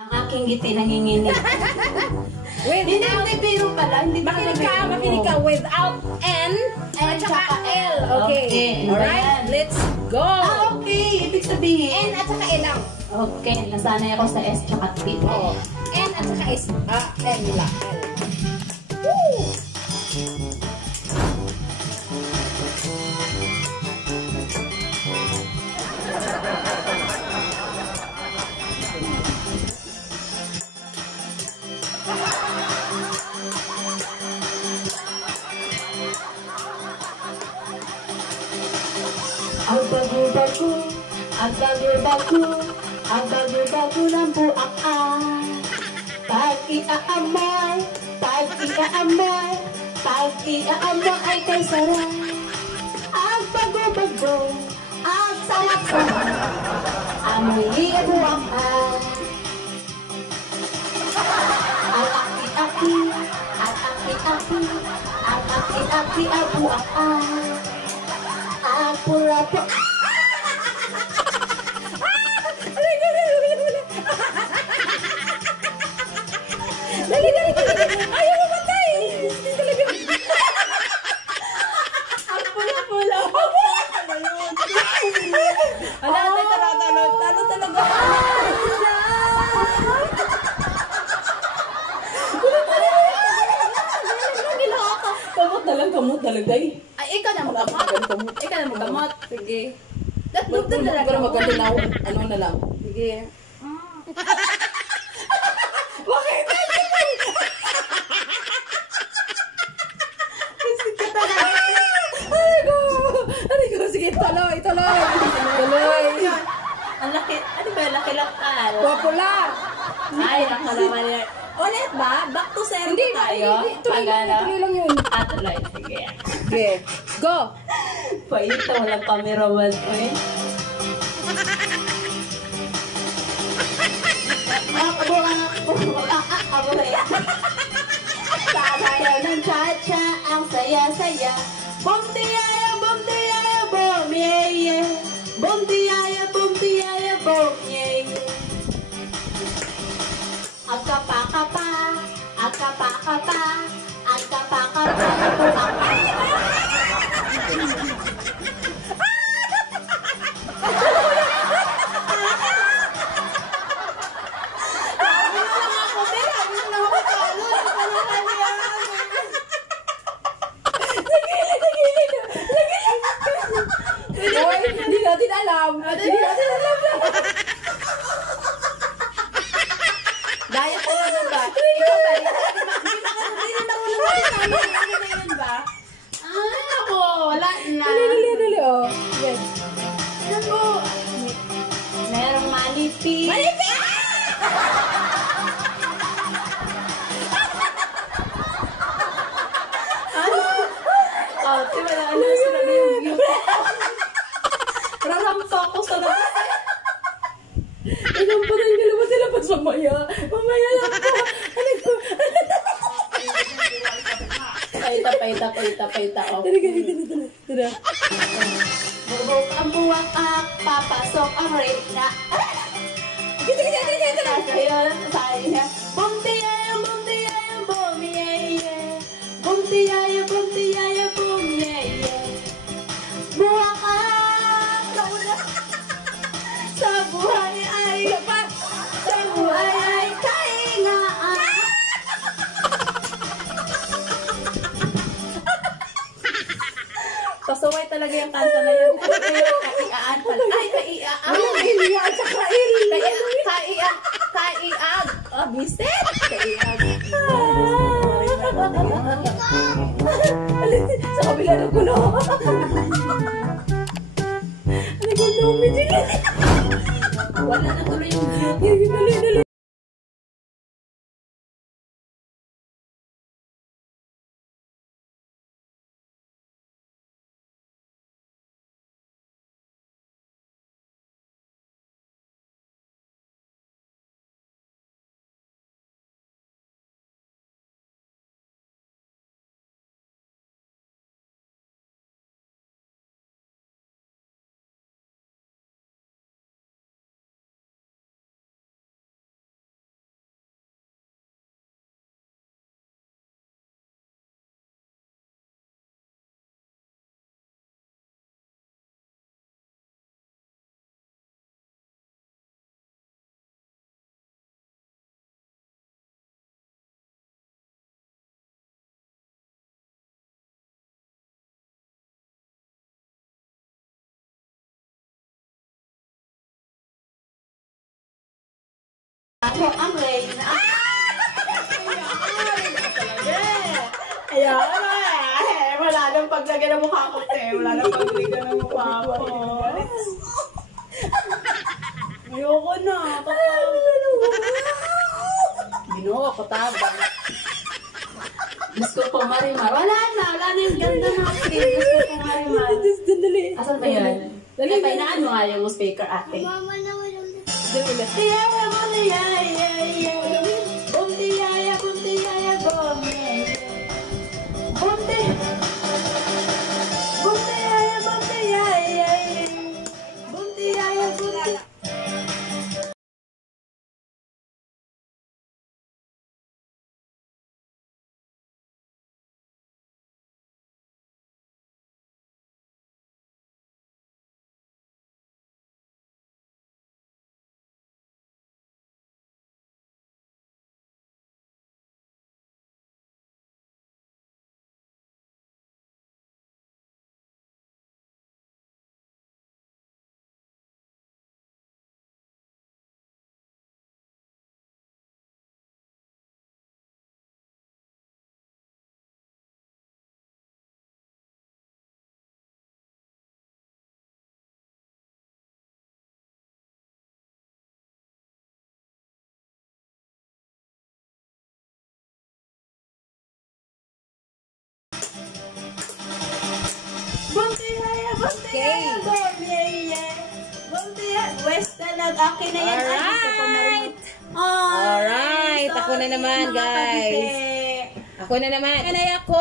Ang aking ngiti nanginginig. Hindi biro pala. Makinig ka without N at saka L. Okay. Alright, let's go. Okay. Ibig sabihin. N at saka L lang. Okay. Nasanay ako sa S tsaka P. Oo. N at saka S. N lang. Woo! Ang bago-bago ng buak-an. Pag-iaamay ay kay sarap. Ang bago-bago, ang sarap-sarap, amoy buak-an. Ang aki-aki ang buak-an. Ang pula-pula. Dali! Ayaw mo matay! Hindi talaga. Ang pula-pula. Ala, talo talaga. Kamot talaga eh. Ay, ikaw na magkamot. Sige. Doon talaga. Pero maganda na ano na lang. Sige. Bakit? Aray ko. Sige, tuloy. Ang laki, ano ba? Laki lakal. Popula. Ay, nakalaman niya. Ulit ba? Back to zero tayo? Tuloy lang yun. Tuloy. Sige. Okay. Go. Paito, walang cameraman ko eh. Sasayaw ng cha-cha, ang saya-saya. Bom tiyaya, bom, yeah, yeah. Bom tiyaya, bom, yeah, yeah. Agkapa-kapa, Hindi natin alam. Daya ko na ba? Ikaw ba? Hindi marunong ba? Ay, ako. Wala na. Dali. Oh. Yes. Ano? Merong manipis. Oh, diba na ano sinabi yung view? Rarampa ako sa labas. Anong patanggal mo sila pas mamaya? Mamaya lang po. Ano ko? Paita. Oh. Tara. Bubuk ang buwak, papasok ang reyna. Saya. Bum tiyaya, bum, yeah, yeah. Bum tiyaya, bum, yeah, yeah. Buwak kauna. Sa buhay ay kaingaan. Pasaway talaga yung kanta na yun. Kaiaan pala. Ay, kaiaan. Kaiiyak sa kail. Kaiag. Oh, bisit. Kaiag. Sa kabila ng gulo. Wala na tuloy yung view. Dali. po ang reyna. Ayan, wala nang paglagay ng mukha ko, te. Wala nang paglagay ng mukha ko. Ayoko na. Binuha ko tabang. Gusto ko Marimar. Wala na yung ganda natin. Gusto ko Marimar. Asan ba yan? Dali, painaan mo nga yung speaker, ate. Mama na walang Tiyaya, bumtiyaya, bumtiyaya, bumtiyaya, bumtiyaya. Bumtiyaya, bumtiyaya, bumtiyaya, bumtiyaya. Okay. Western at akin na yan. Alright. Alright. Alright. Ako na naman, guys. Ako na naman. Kanay ako.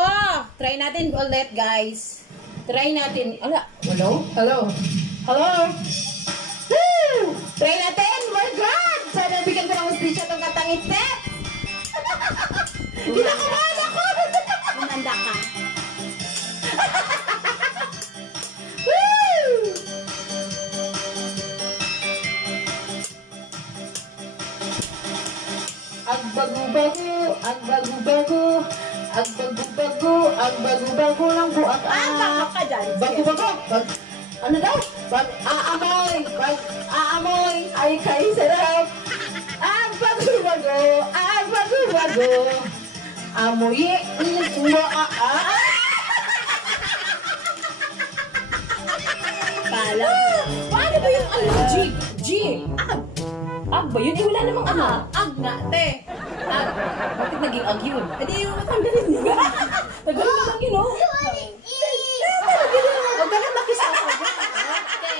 Try natin ulit, guys. Try natin. Ala. Hello? Hello? Hello? Woo! Try natin. My God! Sana bigyan ko ng speech itong katangit set. Kinakabahan ako. Umanda ka. Woo! Ang bago-bago, ang bago-bago, ang bago-bago, ang bago-bago lang buak Baka ka dyan. Bago-bago, ano daw? Aamoy, aamoy, ay kay sarap. Ang bago-bago, ang bago-bago, amoy, Pala. Paano ba yung ano? G? Ag ba yun? Eh, wala namang ano. Ag nga, te. Ag. Bakit naging ag yun? E di yung matanggalin niyo. Tagal mo lang yun, oh. Huwag ka na makisama dyan.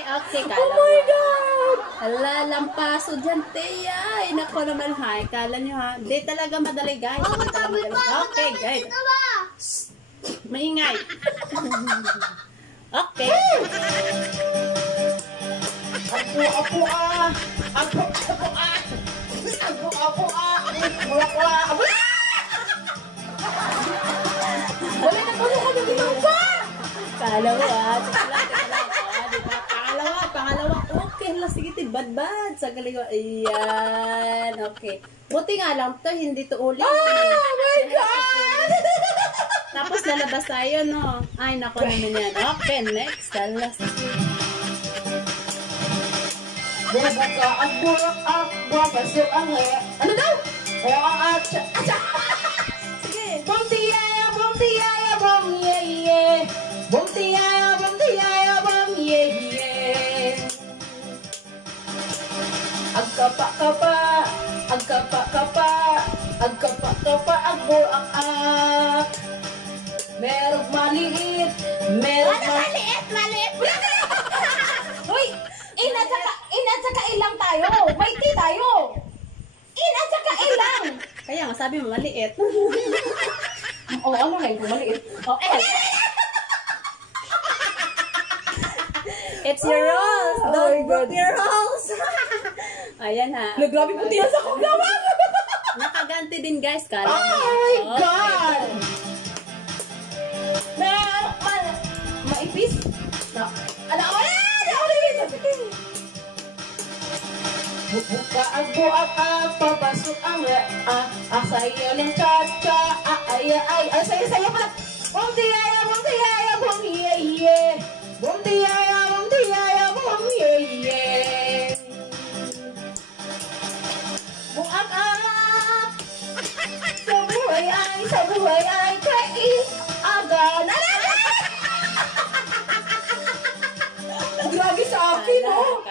Okay, kala Oh my God! Hala, lampaso dyan, te. Ay, nako naman, ha. Kala nyo, ha. Di talaga madali, guys. Mama, tabi pa! Okay, guys. Ito ba? Maingay. Okay. Apo, wala na po ako ng ginagawa! Kala mo, ha. Teka lang, diba? Pangalawa. Okay, hala, sige, bad. Sa galing ko. Ayan, okay. Buti nga lang to, hindi to ulit. Oh my God! Tapos lalabas tayo, no? Ay, nako naman yan. Okay, next. Last. Bubuka ang burak ang babasok ang ano daw? O ang atsa. Sige. Bumtiyaya, bum ye. Bumtiyaya, bum ye. Agkapa-kapa, ang burak ang merong maliit, Maliit! Hoy! In at saka ilang tayo. May tea tayo. In at saka ilang. Kaya nga, sabi mo, maliit. Oo, ano nga yung maliit? Oh, It's your rolls. Oh my Don't God. break your rolls. Ayan, ha. Grabe po tiyan sa kong gawa. Nakaganti din, guys. Kala Oh mo. my Okay. God! Maipis? Buka ang buak ang papasok ang sayo ng cha-cha, ay, sayo pala. Bumtiyaya, bum ye. Bumtiyaya, bum ye. Buak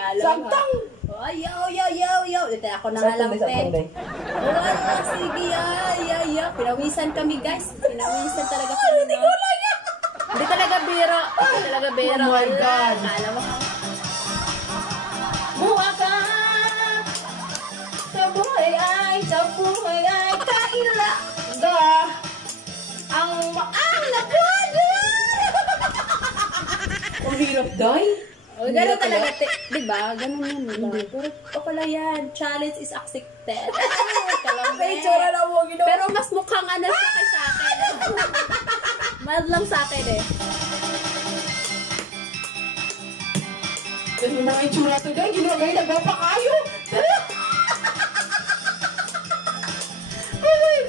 Alam Samtang! Oh, yo. Ito ako na nga lang, te. Wala, sige, ya. Pinawisan kami, guys. Pinawisan talaga kami. Hindi talaga biro. Hindi talaga biro. Oh my God. Alam mo. Buha ka! Sa buhay ay kailaga ang nabuhay! Ang hirap, day. Oh, ganun talaga, diba? Ganun yun, diba? Pero okay lang yan. Challenge is accepted. May itsura na mo, ginawa. Pero mas mukhang ano siya kay sa akin. Mild lang sa akin eh. Ganun na yung itsura to, day. Ginawa kayo, nagpapakayo. Oh my